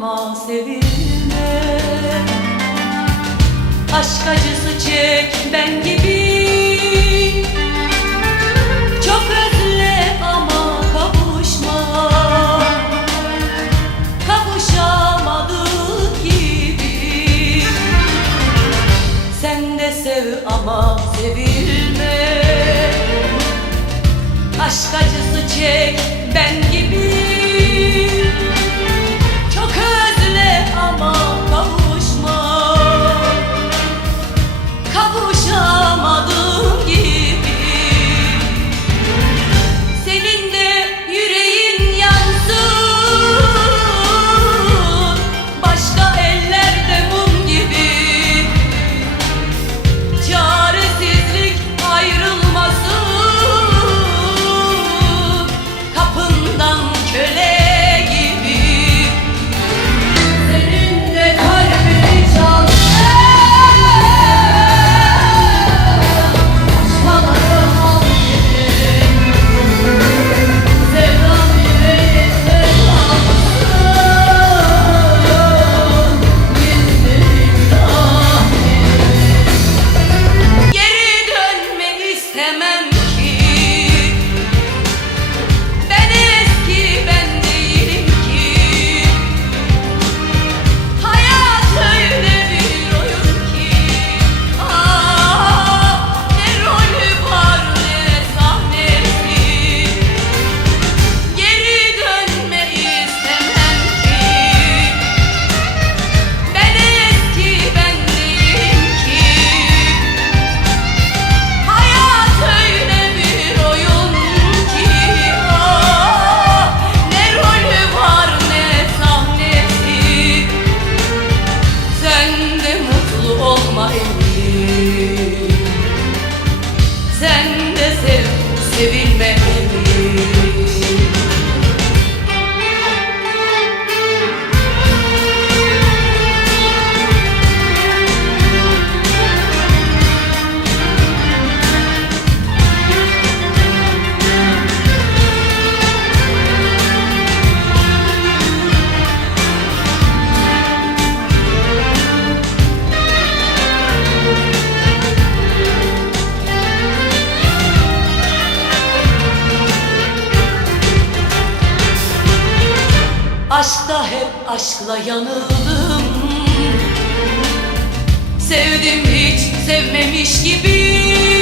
olma sevilme. Aşk acısı çek ben gibi. Çok özle ama kavuşma. Kavuşamadık gibi. Sen de sev ama sevilme. Aşk acısı çek ben gibi. Aşkta hep aşkla yanıldım. Sevdim hiç sevmemiş gibi.